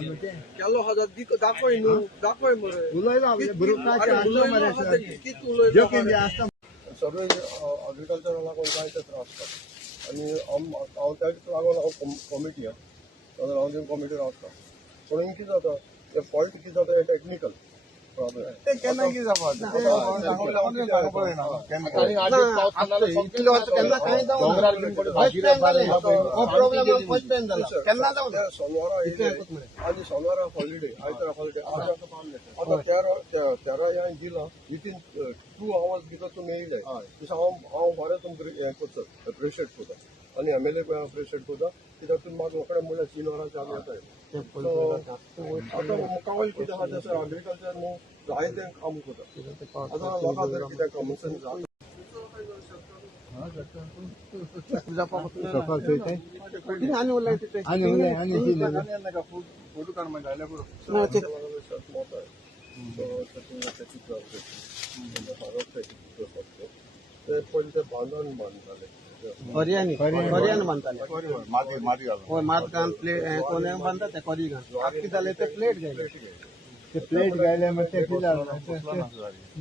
केलो आहा दाखय न्हू दाखय मरे उलयला भुरकाचे आसलो मरे कित उलयला जो कितें आसता सर्वे एग्रीकल्चर लागून जायते त्रास जाता आनी हांव ताका लागून हांव कमिटी आहा हांव कमिटी रावता पूण कितें जाता ते फॉल्ट कितें जाता टेक्निकल प्रॉब्लेम ते केन्ना कितें जावपाक आनी सोनवारा हॉलिडे आयतारा हॉलिडे आतां 13 ह्या दिला विथीन 2 hours भितर तुमी येयले हांव बरें तुमकां हें करता एप्रिशिएट करता आनी MLA एप्रिशिएट करता कित्याक तुमी म्हाका रोखडे म्हणल्यार 3 वरांचे आमी येताय आतां मुखावयले कितें आहा तशें एग्रीकल्चर न्हू जायतें काम करता आतां लोकां जर कितें कमिशन जाता फोटो काड मागीर जाल्यार ते पयलीं ते बांदून बांदताले कोरियन बांदताले मात घालून प्लेट कोणे बांदता ते कोरी घालून आख्खी जाले ते प्लेट घायले ते प्लेट गायले मग ते फिलहाल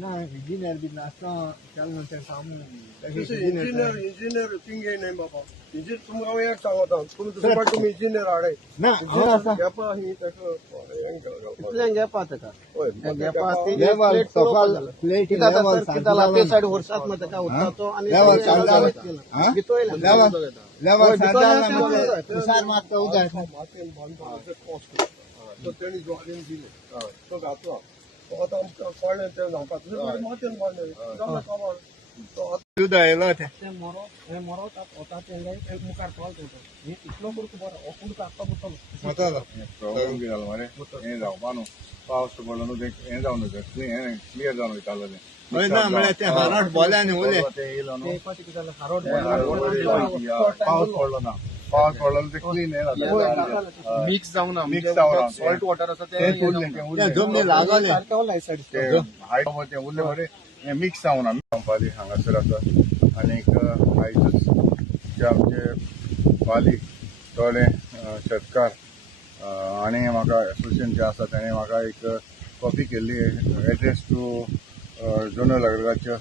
ना इंजिनियर बी नासता चल मग ते सामू इंजिनियर थिंग नाही बाबा इंजिनियर तुमकां एक सांगता तुम्ही इंजिनियर हाडे ना गेपा ही इतलें गेपा तेका गेपा लेवल सफल प्लेट लेवल किताला ते साइड वर्सात मग तेका उरतातो आणि लेवल सार मात उदा तो तेणी जोडीन दिले तो घातला तो आतां आमकां कळ्ळें तें नाका तुजें मातयेन बांदलें जालें कामार तो उदा येलो ते मरो होता ते मुखार कॉल करतो हे इतलो करूक बरो हो कुडको आत्ता मुतलो मतलो प्रॉब्लेम कितें जालो मरे हें जावपा न्हू पावस पडलो न्हू हें जावन हें क्लियर जावन वयतालो तें हय ना म्हळ्यार ते हारोट बोल्यान उले ते येयलो न्हू हारोड पावस पडलो ना पावस पडलो ते क्लीन हें मिक्स जावन मिक्स जावन सॉल्ट वॉटर आसा ते उरलें ते उरलें जमनी लागले ते हायट ते उरलें मरे हें मिक्स जावन आमी पंपाली हांगासर आसा आनीक आयजच जे आमचे पाली थोडे शेतकार आनी म्हाका एसोसिएशन जे आसा ताणें म्हाका एक कॉपी केल्ली एड्रेस टू झोनल एग्रीकल्चर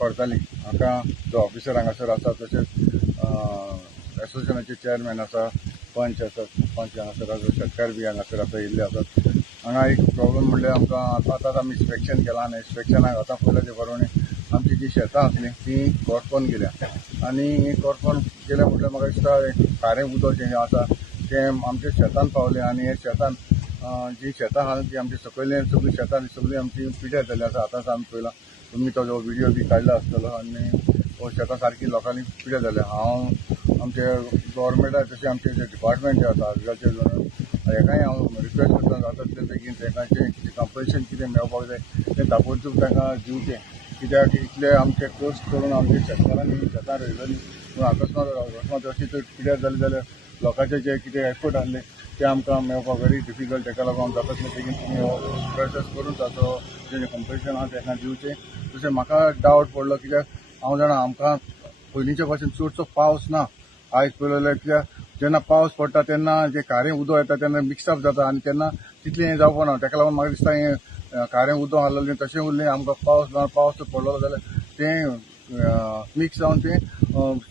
करताली म्हाका जो ऑफिसर हांगासर आसा तशेंच एसोसिएशनाचे चेअरमॅन आसा पंच हांगासर आसा शेतकार बी हांगासर आसा येयल्ले आसात हांगा एक प्रॉब्लेम म्हणल्यार आमकां आतां आमी इन्स्पेक्शन केलां आनी इन्स्पेक्शनाक आतां पयल्याचे बरोवणी आमची जी शेतां आसलीं ती कोरपोन गेल्या आनी कोरपोन गेल्या म्हटल्यार म्हाका दिसता एक खारें उदक जें आसा तें आमच्या शेतान पावलें आनी हे शेतान जी शेतां आहा ती आमची सकयली सगळीं शेतां सगळीं आमची पिड्यार जाल्ली आसा आतांच आमी पळयलां तुमी तो व्हिडियो बी काडला आसतलो आनी शेतां सारकी लोकांनी पिड्यार जाल्या हांव आमचे गव्हर्मेंटाक तशें आमचे जे डिपार्टमेंट जे आसा एग्रीकल्चर हेकाय हांव रिक्वेस्ट करता जाता तितले बेगीन तेंकांचें कितें कंपल्शन कितें मेळपाक जाय तें ताबडतोब तांकां दिवचें कित्याक इतले आमचे कश्ट करून आमच्या शेतकारांनी शेतां रोयलेलीं पूण अकस्मात अशी तर पिड्यार जाली जाल्यार लोकांचे जे कितें एफर्ट आसले ते आमकां मेळपाक व्हेरी डिफिकल्ट ताका लागून जाता तितले बेगीन तुमी प्रोसेस करून ताचो जें कंपल्शन आहा तेका दिवचें तशें म्हाका डावट पडलो कित्याक हांव जाणा आमकां पयलींच्या भशेन चडसो पावस ना आयज पळयलें कित्याक जेन्ना पावस पडटा तेन्ना जें खारें उदक येता तेन्ना मिक्सअप जाता आनी तेन्ना तितलें हें जावपा ना ताका लागून म्हाका दिसता हें खारें उदक आहलेलें तशें उरलें आमकां पावस पडलो जाल्यार तें मिक्स जावन तें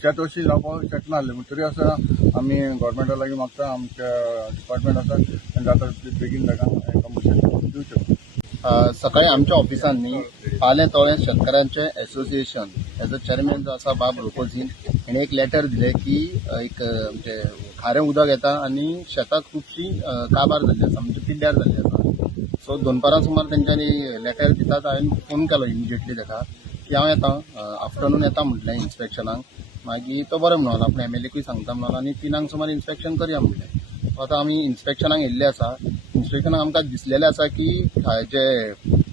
शेत अशी जावपाक शकना आसलें तरी आसतना आमी गव्हर्मेंटा लागीं मागता आमच्या डिपार्टमेंट आसा तें जाता तितले बेगीन ताका कंपल्शन दिवचें सकाळी आमच्या ऑफिसान न्ही फाल्यां तोळें शेतकारांचे एसोसिएशन एज अ चेअरमॅन जो आसा बाब रुकोजीन हेणे एक लेटर दिलें की एक म्हणजे खारें उदक येता आनी शेताक खुबशी काबार जाल्ली आसा म्हणजे पिड्ड्यार जाल्ली आसा सो 2 सुमार तेंच्यांनी लेटर दितात हांवें फोन केलो इमिजिएटली ताका की हांव येता आफ्टरनून येता म्हटलें इन्स्पेक्शनाक मागीर तो बरें म्हणून आपल्या MLAकूय सांगता म्हणून आनी 3 सुमार इन्स्पेक्शन करया म्हटलें आतां आमी इन्स्पेक्शनाक येयल्ले आसा इन्स्पेक्शनाक आमकां दिसलेलें आसा की जे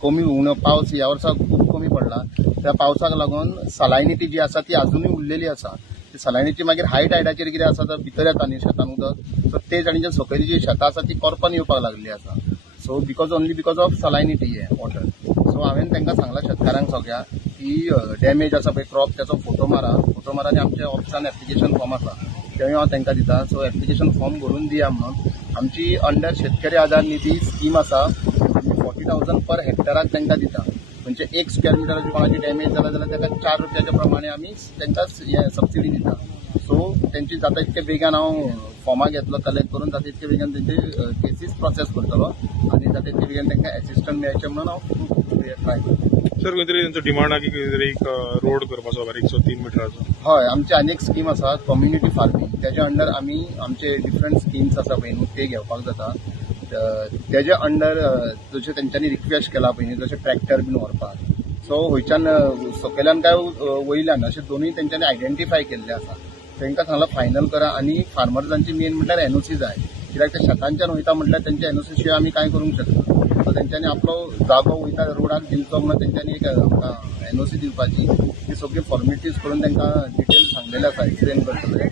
कमी उणो पावस ह्या वर्सा खूब कमी पडला त्या पावसाक लागून सलायनिटी जी आसा ती अजुनूय उरलेली आसा ती सलायनिटी मागीर हाय टायडाचेर कितें आसा तर भितर येता न्ही शेतान उदक सो ते आनी जे सकयली जी शेतां आसा ती करपान येवपाक लागली आसा सो ओनली बिकॉज ऑफ सलायनिटी हे वॉटर सो हांवें तांकां सांगलां शेतकारांक सगळ्या की डॅमेज आसा पळय क्रॉप त्याचो फोटो मारा आनी आमच्या ऑफिसान एप्लिकेशन फॉर्म आसा तेंय हांव तांकां दिता. सो एप्लिकेशन फॉर्म भरून दिया म्हणून. आमची अंडर शेतकरी आधार निधी स्कीम आसा, 40,000 पर हेक्टराक तांकां दिता. म्हणजे 1 स्क्वेअर मिटराची कोणाची डॅमेज जाला जाल्यार ताका 4 रुपयाच्या प्रमाणे आमी तांकां सबसिडी दिता. सो तेंची जाता इतके बेगीन हांव फॉर्मां घेतलो कलेक्ट करून, जाता इतके बेगीन तेंचे केसीस प्रोसेस करतलो आनी जाता इतके बेगीन तांकां एसिस्टंट मेळचें म्हणून हांव ट्राय करता. सर खंय तरी तेंचो डिमांड आहा की खंय तरी एक रोड करपाचो बारीकसो 3 मिटराचो. हय, आमची आनी एक स्कीम आसा कम्युनिटी फार्मिंग. तेज्या अंडर आमी आमचे डिफरंट स्किम्स आसा पळय न्हू ते घेवपाक जाता. तेज्या अंडर जशें तेंच्यांनी रिक्वेस्ट केला पळय न्ही, जशें ट्रॅक्टर बीन व्हरपाक. सो वयच्यान सकयल्यान काय वयल्यान अशें दोनूय तेंच्यांनी आयडेंटिफाय केल्ले आसा. तांकां सांगला फायनल करा आनी फार्मर्सांची मेन म्हटल्यार एनओसी जाय. कित्याक ते शेतांच्यान वयता म्हटल्यार तेंच्या एनओसी शिवाय आमी कांय करूंक शकना. सो तेंच्यांनी आपलो जागो वयता रोडाक दिवचो म्हणून तेंच्यांनी एक आमकां एनओसी दिवपाची. ती सगळी फॉर्मेलिटीज करून तांकां डिटेल सांगलेले आसा, एक्सप्लेन करतले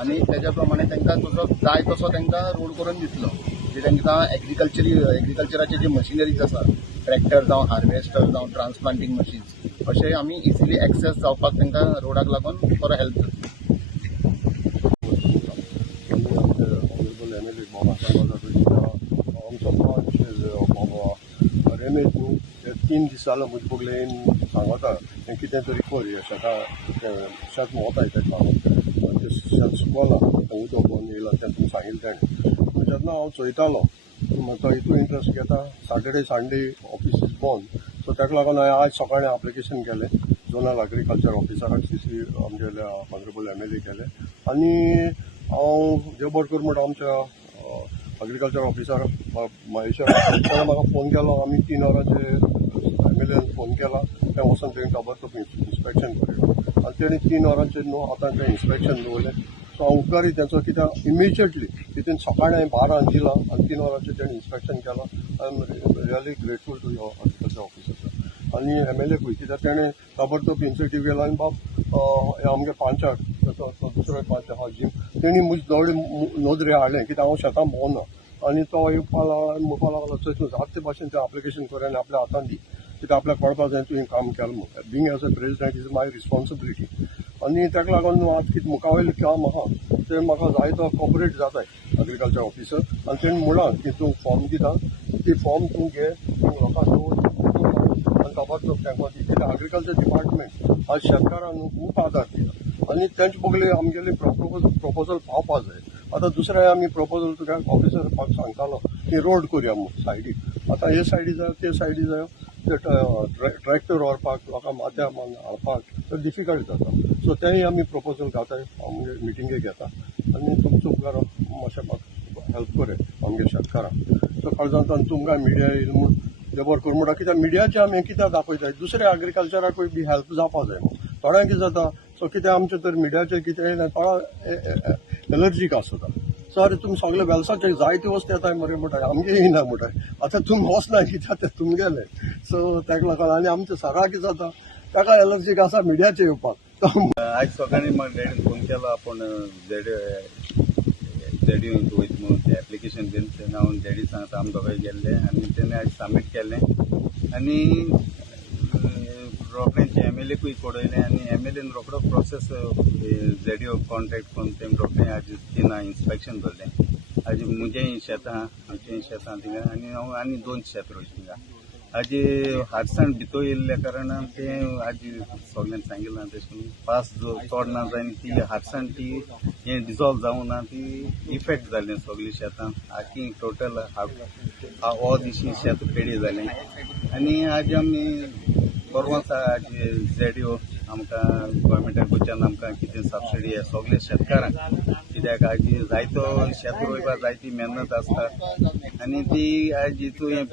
आनी तेज्या प्रमाणे तांकां जसो जाय तसो तांकां रोड करून दितलो. जे तांकां एग्रीकल्चराचे जे मशिनरीज आसा, ट्रॅक्टर जावं हार्वेस्टर जावं ट्रान्सप्लांटींग मशीन्स, अशें आमी इजिली एक्सेस जावपाक तांकां रोडाक लागून बरो हेल्प करता. रमेश न्हू ते 3 दीस जालो म्हजे बगलेन सांगता तें कितें तरी कर हें शेत मोताय तेका लागून तें शेत सुकवला तें उदक बंद येयलां तें तुमकां सांगिल्लें तेणें. जेन्ना हांव चोयतालो म्हाका हितून इंट्रस्ट घेता. सॅटर्डे संडे ऑफीस इज बंद. सो ताका लागून हांवें आयज सकाळीं एप्लिकेशन केलें झोनल एग्रीकल्चर ऑफिसराक CC आमचे ऑनरेबल MLA केलें आनी हांव जेबड करमट आमच्या एग्रीकल्चर ऑफिसर महेश्वर ताणें म्हाका फोन केलो. आमी 3 वरांचेर MLAन फोन केला. तें वचून थंय ताबडतोब इन्स्पेक्शन करेल आनी तेणी 3 वरांचेर न्हू आतां तें इन्स्पेक्शन दवरलें. सो हांव उपकारी तेंचो कित्याक इमिजिएटली तितून सकाळीं हांवें 12 दिलां आनी 3 वरांचेर तेणें इन्स्पेक्शन केलां. I am really grateful to your agriculture officer आनी MLA पळय कित्याक तेणें ताबडतोब इनिशिएटीव केलो आनी बाब आमगे पांचाक दुसरो पांच आहा जीम तेणी म्हजे दवडे नोंदरे हाडलें कित्याक हांव शेतां भोंवना आनी तो येवपा लागलो म्हणपा लागलो चल तूं जाता ते भाशेन तें एप्लिकेशन कर आनी आपल्या हातान दी कित्याक आपल्याक कळपा जाय तुवें काम केलें म्हणून. Being as a president is my responsibility आनी ताका लागून न्हू आतां कितें मुखा वयलें काम आहा तें म्हाका जाय तो कॉपरेट जाताय एग्रीकल्चर ऑफिसर आनी तेणें म्हणलां की तूं फॉर्म दिता ती फॉर्म तूं घे लोकांक दवर आनी ताबडतोब तांकां दी कित्याक एग्रीकल्चर डिपार्टमेंट आज शेतकारांक न्हू खूब आदार दिता आनी तेंचे बगले आमगेले प्रपोजल पावपा जाय. आतां दुसरें आमी प्रपोजल तुका ऑफिसर सांगतालो की रोड करुया म्हणून सायडीक. आतां हे सायडी जाय ते सायडी जाय ते ट्रॅक्टर व्हरपाक लोकांक माथ्या हाडपाक तर डिफिकल्ट जाता. सो तेंय आमी प्रपोजल घाताय आमगे मिटिंगे घेता आनी तुमचो उपकार मातशें म्हाका हेल्प करे आमगे शेतकारांक. सो काळजांतल्यान तुमकां मिडिया येयला म्हूण देबर कर म्हणटा कित्याक मिडियाचें आमी कित्याक दाखयताय दुसऱ्या एग्रीकल्चराकूय बी हेल्प जावपा जाय म्हणून. थोड्यांक कितें जाता सो कितें आमचें तर मिडियाचें कितें येयलें थोडा एलर्जीक आसता. सो अरे तुमी सगळे वेल्साचे जायत्यो वस्तू येताय मरे म्हणटाय आमगे येयना म्हणटाय. आतां तुमी वचना कित्याक तें तुमगेलें. सो ताका लागून आनी आमचें सगळ्याक कितें जाता ताका एलर्जीक आसा मिडियाचें येवपाक. आज सकाळी म्हाका डॅडीन फोन केलो आपण डॅडी वयता म्हणून तें एप्लिकेशन दिवन तेन्ना हांव डॅडी सांगता आमी दोगांय गेल्ले आनी तेणें आज सबमीट केलें आनी रोखडेंचे MLAकूय पडयलें आनी MLAन रोखडो प्रोसेस ZDO कॉन्टेक्ट करून तें रोखडें आज तिना इन्स्पेक्शन दवरलें. आज म्हजेंय शेत आहा आमचेंय शेत आहा थिंगा आनी हांव आनी 2 शेत रोयता थिंगा. आज हाडसाण भितर येयल्ल्या कारणान तें आज सगळ्यांक सांगिल्लें तशें करून पास जो चड ना जाय ती हाडसाण ती हें डिजॉल्व जावं ना ती इफेक्ट जालें सगळीं शेतां आखी टोटल हो दिशी शेत पेडी जालें आनी आज आमी परवांच आज ZDO आमकां गोवोरमेंटा कडच्यान आमकां कितें सबसिडी हे सगळे शेतकारांक कित्याक आज जायतो शेत रोयपाक जायती मेहनत आसता आनी ती आज हितून हें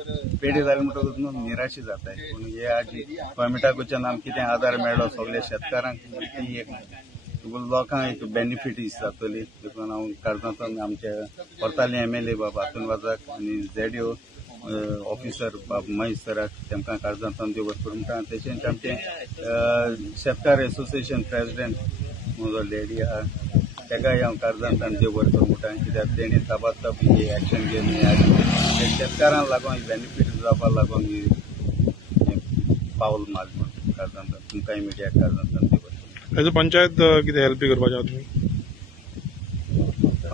पेडी जालें म्हणटकूच न्हू निराशी जाताय. पूण हे आज गोवोरमेंटा कडच्यान आमकां कितें आदार मेळ्ळो सगळे शेतकारांक ती एक लोकांक एक बेनिफीट जातली. देखून हांव काळजांतल्यान आमचे परताले MLA बाबा हातून वाजाक आनी ZDO ऑफिसर बाब महेश सराक तेमकां काळजांतल्यान देव बरें करूं म्हणटा. तशेंच आमचे शेतकार एसोसिएशन प्रेसिडेंट म्हजो डॅडी आहा तेकाय हांव काळजांतल्यान देव बरें करूं म्हणटा कित्याक तेणी ताबडतोब ही एक्शन घेवन शेतकारांक लागून बेनिफीट जावपा लागून पावल मारलें म्हणून काळजांतल्यान तुमकांय मिडियाक काळजांतल्यान देव बरें करूं. एज अ पंचायत कितें हेल्प करपाचें आहा तुमी?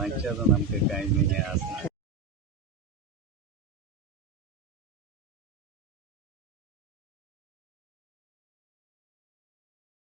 मातशें आमकां कांय हें आसना